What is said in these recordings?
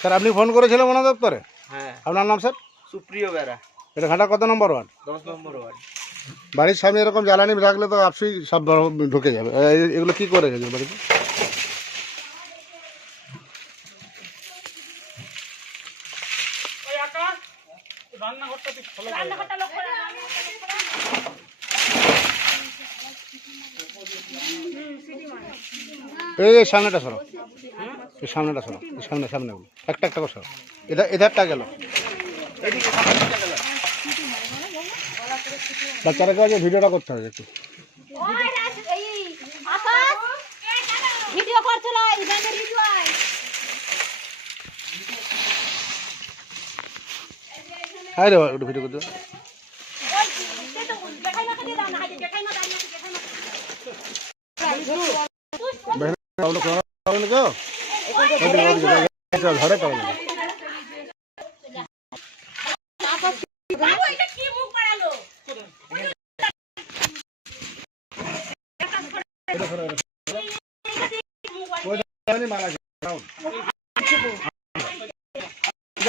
Sir আপনি phone করেছিলেন বন দপ্তরে? হ্যাঁ। আপনার নাম স্যার? সুপ্রিয় বেড়া। এটা ঘাটা কত নম্বর ওয়ার্ড? দশ নম্বর ওয়ার্ড। বাড়ির সামনে এরকম জ্বালানি রাখলে তো আপসই সব ঢুকে যাবে। এগুলো কি করে গেছে বাড়িতে? এই এই সামনেটা সরো। এই সামনেটা সরো। এই সামনে সামনে একটা একটা করে সরো এটা এধারটা গেল। বাচ্চারা কাছে ভিডিওটা করতে হবে একটু। ভিডিও করছিল রে একটু ভিডিও করতে হবে। দেখাই না দিয়ে দাও না দেখাই না দাঁড়িয়ে দেখাই না বাইরে আমরা কোনো কারণে কেউ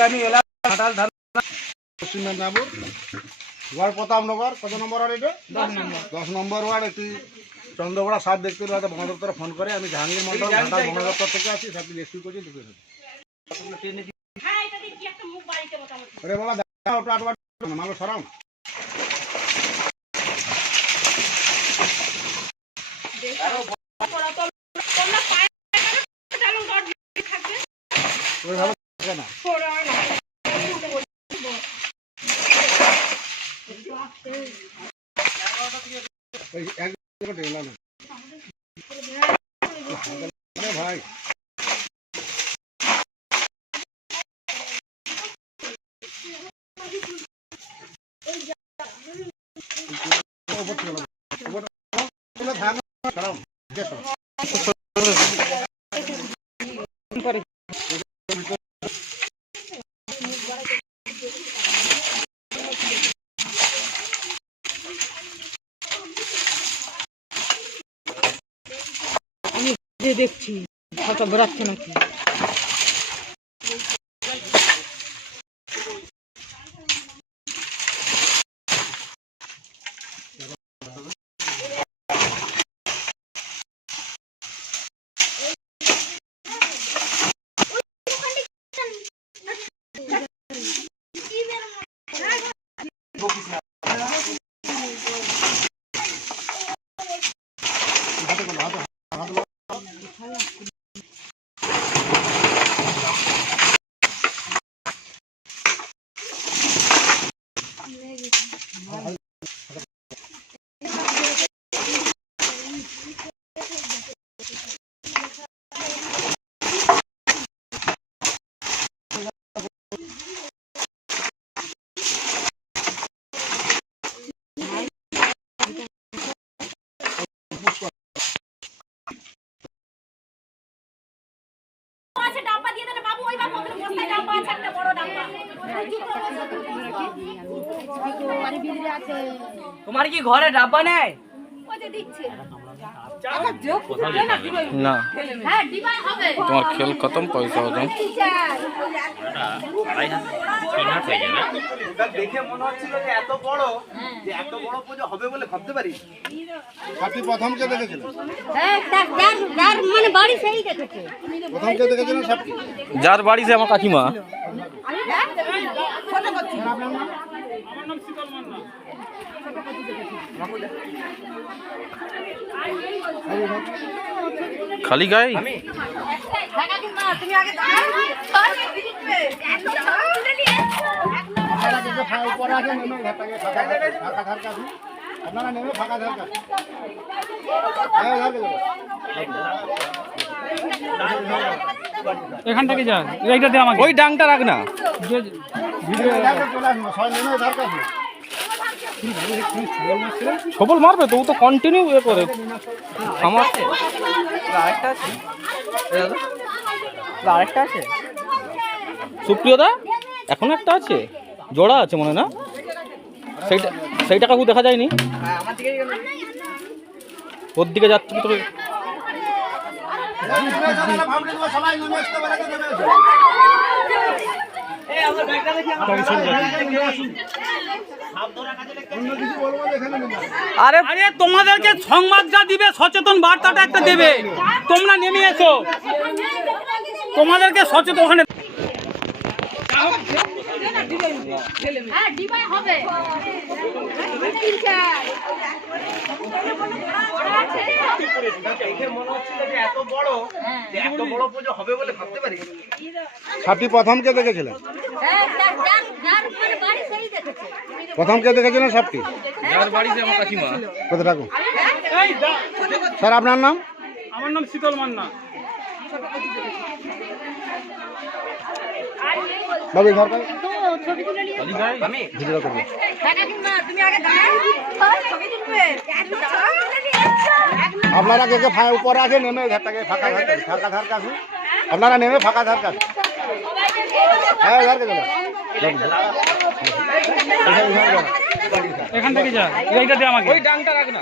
আমি এলাম ঘাটাল ধার পশ্চিম মেদিনীপুর ওয়ার্ড প্রতাপনগর কত নম্বর ওয়ার্ড এটা? দশ নম্বর। দশ নম্বর ওয়ার্ড একটি চন্দ্রপড়া সার দেখতে পেলে বন দপ্তরে ফোন করে আমি জাহাঙ্গীর মন্ডল ঘাটাল বন দপ্তর থেকে আছি সাথে রেস্কিউ করছি ঢুকে। হ্যাঁ ওরে বাবা ওটা আটবার মালো সরাও। না। ভাই। ওপর থেকে নাও। থাক, সরাও। যে সরাও। যে দেখছি ফটোগ্রাফ বেড়াচ্ছে নাকি হাতে করো, হাতে, হাতে করো। আছে ডাব্বা দিয়ে দেন বাবু ওই বাবু ওখানে বস্তায় ডাব্বা আছে একটা বড় ডাব্বা তোমার কি ঘরে ডাব্বা নেই? দিচ্ছে। না হ্যাঁ ডিবা হবে তোমার খেল খতম পয়সা খতম দেখে মনে হচ্ছিল যে এত বড় যে এত বড় পুজো হবে বলে ভাবতে পারি আপনি প্রথম কে দেখেছিলেন হ্যাঁ তার তার মানে বাড়ি সেই দেখেছে প্রথম কে দেখেছিলেন যার বাড়ি সে আমার কাকিমা খালি গায়ে তুমি আগে আপনারা যে ফা- উপরে আছে নেমে ঘাটটাকে ফাঁকা ধার- ফাঁকা ধার কাছে আপনারা নেমে হ্যাঁ ধার কাছে। এখান থেকে যান এইটা দে আমাকে। ওই ডাংটা রাখ না। ভিডিও চলে সবাই নেমে কাছে সবল মারবে তো ও তো কন্টিনিউ এ করে। আমার আরেকটা আছে। আরেকটা আছে? সুপ্রিয়দা এখন একটা আছে? জোড়া আছে মনে না? সেইটা সেইটা কাকু দেখা যায়নি? হ্যাঁ ওর দিকে যাচ্ছে তোমার সবাই আরে আরে তোমাদেরকে সংবাদটা দিবে, সচেতন বার্তাটা একটা দেবে। তোমরা নেমে এসো। তোমাদেরকে সচেতন ওখানে হ্যাঁ ডিবাই হবে দেখে মনে হচ্ছিল যে এত বড় যে এত বড় পুজো হবে বলে ভাবতে পারি সাপটি? প্রথম কে দেখেছিলেন প্রথম কে দেখেছিলেন সাপটি কোথায় স্যার আপনার নাম? আমার নাম শীতল মান্না। বাবু সরকার তো ছবি তুলে নিয়ে আমি ভিডিও করব। হ্যাঁ তুমি আগে ছবি তুলবে। আপনারা কে কে ফা- উপরে আছে নেমে ধারটাকে ফাঁকা ধার কাছে, ফাঁকা ধার কাছে আপনারা নেমে ফাঁকা ধার কাছে হ্যাঁ ধার কাছে এখান থেকে যা এইটা দে আমাকে। ওই ডাংটা রাখ না।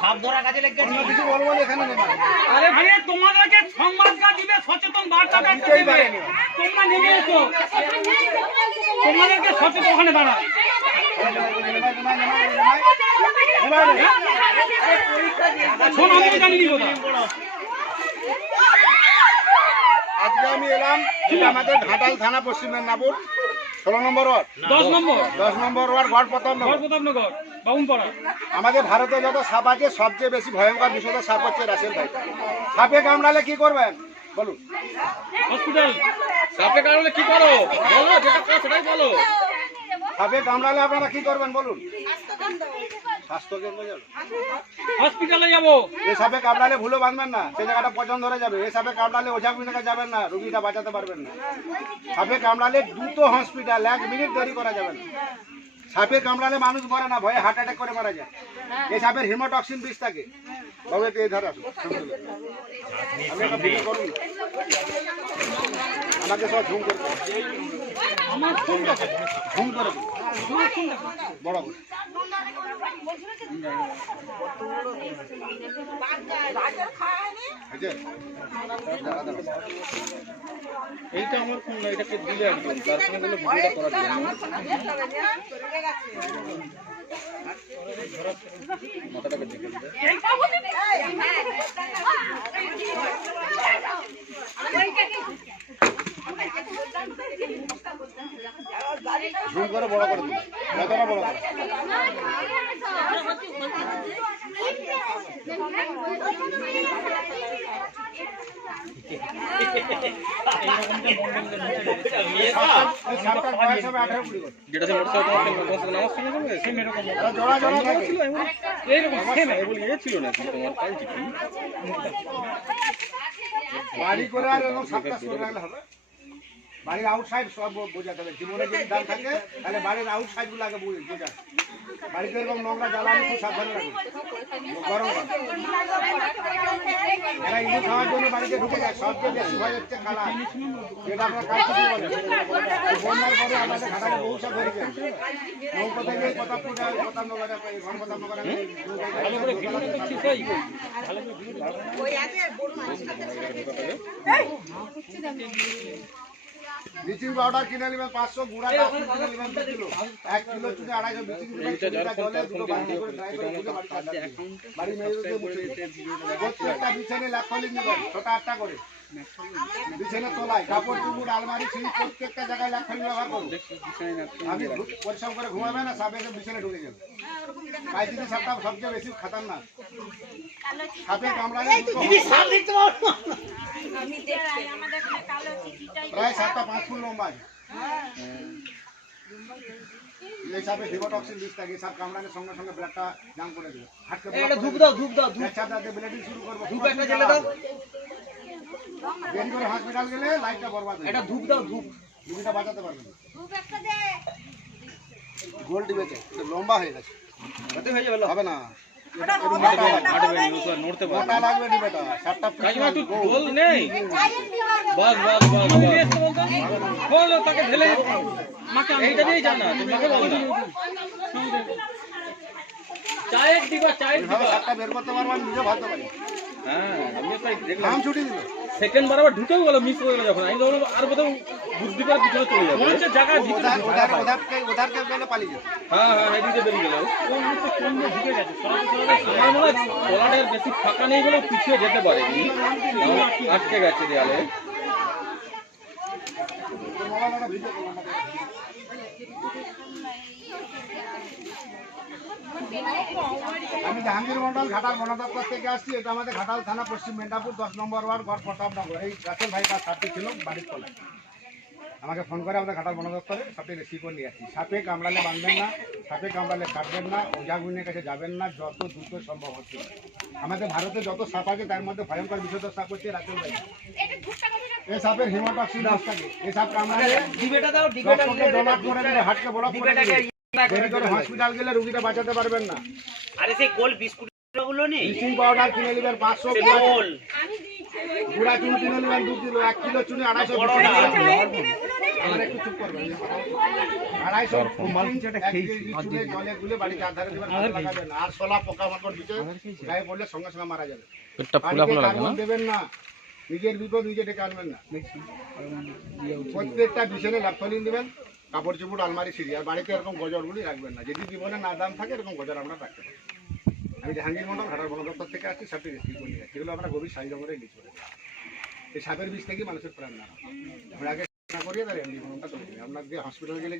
আসুন। অন্য কিছু বলব এখানে আরে ভাই তোমাদেরকে সংবাদটা দিবে সচেতন বার্তাটা একটা দেবে। তোমরা নেমে এসো। তোমাদেরকে সচেতন ওখানে দাঁড়া শোন আমি জানি নি। আজকে আমি এলাম আমাদের ঘাটাল থানা পশ্চিম মেদিনীপুর। ষোলো নম্বর ওয়ার্ড। দশ নম্বর। দশ নম্বর ওয়ার্ড গড় প্রথম নম্বর গড়প্রতাপনগর বাবুনপাড়া আমাদের ভারতে যত সাপ আছে সবচেয়ে বেশি ভয়ঙ্কর বিষয় সাপ হচ্ছে রাসেল ভাই। সাপে কামড়ালে কি করবেন? বলুন। হসপিটাল। সাপে কারণে কি করো? বলো যেটা সেটাই বলো। সাপে কামড়ালে আপনারা কি করবেন বলুন। স্বাস্থ্য কেন্দ্র হসপিটালে যাব। এই সাপে কামড়ালে ভুলে বাঁধবেন না সেই জায়গাটা পচন ধরে যাবে। এই সাপে কামড়ালে ওঝা যাবেন না রুগীটা বাঁচাতে পারবেন না। সাপে কামড়ালে দ্রুত হসপিটাল এক মিনিট দেরি করা যাবে না। সাপে কামড়ালে মানুষ মরে না ভয়ে হার্ট অ্যাটাক করে মারা যায়। এই সাপের হিমোটক্সিন বিষ থাকে। তবে এই ধারে আসুন। আমাকে সব ঝুম করে ঝুম করে এইটা আমার ফোন না এটাকে দিলে একদম ঝুম করে বড় করে দিন। কতটা বড় করে। যেটা সে মোটরসাইকেল নামাজ সঙ্গে যাবে? সেম এরকম এরা জোড়া জোড়া থাকে। এইরকম সেম এই বলি এ ছিল না তোমার কাল ঠিক বাড়ি করে আর এরকম রাখলে হবে। বাড়ির আউটসাইড সব বোঝাতে হবে। জীবনে যদি দাম থাকে তাহলে বাড়ির আউটসাইডগুলো আগে বোঝ- বাড়িতে এরকম নোংরা জ্বালানি খুব সাবধানে রাখুন গরম এরা ইঁদুর খাওয়ার জন্য বাড়িতে ঢুকে যায় সবচেয়ে বেশি ভয় হচ্ছে খালা যেটা আমরা কালকুটি বলে এই বন্যার পরে আমাদের ঘাটালে বহু সব ধরে গেছে নৌকো থেকে প্রতাপপুর যায় প্রতাপনগরে ঘন প্রতাপনগরে ভালো করে ব্লিচিং পাউডার কিনে নেবেন, পাঁচশো গুঁড়া কিনে নেবেন দু কিলো এক কিলো চুনে আড়াইশো ব্লিচিং জলে দুটো বালতি করে ড্রাই করে ধুয়ে বাড়ি কাটতে। বাড়ি দিতে। প্রত্যেকটা বিছানে লাখলি নেবেন, ছটা আটটা করে বিছানে তোলায়, কাপড় চুপুর আলমারি ছিঁড়ি প্রত্যেকটা জায়গায় লাখলি ব্যবহার করুন ঘু- পরিশ্রম করে ঘুমাবে না, সাপে বিছানে ঢুকে যাবে পাইচিনি সাপটা সবচেয়ে বেশি খাতারনাক সাপে কামড়ালে প্রায় সাতটা পাঁচ ফুট লম্বা এই সাপে হিমোটক্সিন বিষ থাকে সাপ কামড়ানোর সঙ্গে সঙ্গে ব্লাডটা জাম করে দেবে। হাটকে এটা ধূপ দাও ধূপ দাও ধূপ। সাথে ব্লিডিং শুরু করব। ধূপ একটা জ্বেলে দাও। দেরি করে হসপিটাল গেলে লাইফটা বরবাদ হয়ে এটা। ধূপ দাও ধূপ। বাঁচাতে পারবে না। গোল লম্বা হয়ে গেছে কত হয়ে যাবে হবে না। নড়তে নেই বাস বাস বাস বল তাকে ঢেলে মাকে এইটা দিয়েই জানা তোমাকে বল। চায়ের দিবা চায়ের দিবা। সাতটা বের করতে পারব আমি নিজে ভাবতে পারি। হ্যাঁ আমি ছুটি দিল। সেকেন্ড বার আবার ঢুকেও গেল মিস করে গেল যখন। আমি ধরো আর বোধহয় বুদ্ধি করে পিছনে চলে যাবে। মনে হচ্ছে জায়গা হ্যাঁ হ্যাঁ এদিকে বেরিয়ে গেল। আমার মনে হয় গলাটার বেশি ফাঁকা নেই বলে পিছিয়ে যেতে পারে আটকে গেছে দেয়ালে। ভিডিও করলাম আমি জাহাঙ্গীর মন্ডল ঘাটাল বন দপ্তর থেকে আসছি। এটা আমাদের ঘাটাল থানা পশ্চিম মেদিনীপুর দশ নম্বর ওয়ার্ড ঘর প্রতাপনগর এই রাসেল ভাই তার সাপটি ছিল বাড়ির তলায়। আমাকে ফোন করে আমাদের ঘাটাল বন দপ্তরে সাপটি রেসিভ করে নিয়ে আসছি। সাপে কামড়ালে বাঁধবেন না সাপে কামড়ালে কাটবেন না ওঝা গুণের কাছে যাবেন না যত দ্রুত সম্ভব হচ্ছে। আমাদের ভারতে যত সাপ আছে তার মধ্যে ভয়ঙ্কর বিষয় সাপ হচ্ছে রাসেল ভাই। এই সাপের হিমোটক্সিন থাকে এই সাপ কামড়ালে ডিবেটা দাও ডিবেটা রক্তকে ডোনাট করে হাটকে দেবে করে হসপিটাল গেলে রুগীটা বাঁচাতে পারবেন না। আরে সেই গোল বিস্কুটগুলো নেই? ব্লিচিং পাউডার কিনে নেবেন পাঁচশো গোল। গুঁড়া চুন কিনে নেবেন দু কিলো এক কিলো চুনে আড়াইশো আমার একটু চুপ করবেন। আড়াইশো এক কেজি চুনে জলে গুলে বাড়িতে আধারে দেবেন লাগাবেন না। আর শোলা পোকা দিতে গায়ে পড়লে সঙ্গে সঙ্গে মারা যাবে। দেবেন না। নিজের বিপদ নিজে ডেকে আনবেন না। প্রত্যেকটা বিছানে ল্যাপথলিন দেবেন। কাপড় চোপড়, আলমারি, সিঁড়ি। আর বাড়িতে এরকম গজরগুলি রাখবেন না। যদি জীবনে না দাম থাকে, এরকম গজর আমরা রাখতে পারি। আমি জাহাঙ্গীর মন্ডল ঘাটার বন দপ্তর থেকে আসছি সাপটি রেস্কিউ করে নিয়ে যেগুলো আমরা গভীর সাই জঙ্গলে লিচ করে এই সাপের বিষ থেকে মানুষের প্রাণ না। আমরা আগে করিয়ে তার এমনি চলে আপনার দিয়ে হসপিটালে গেলে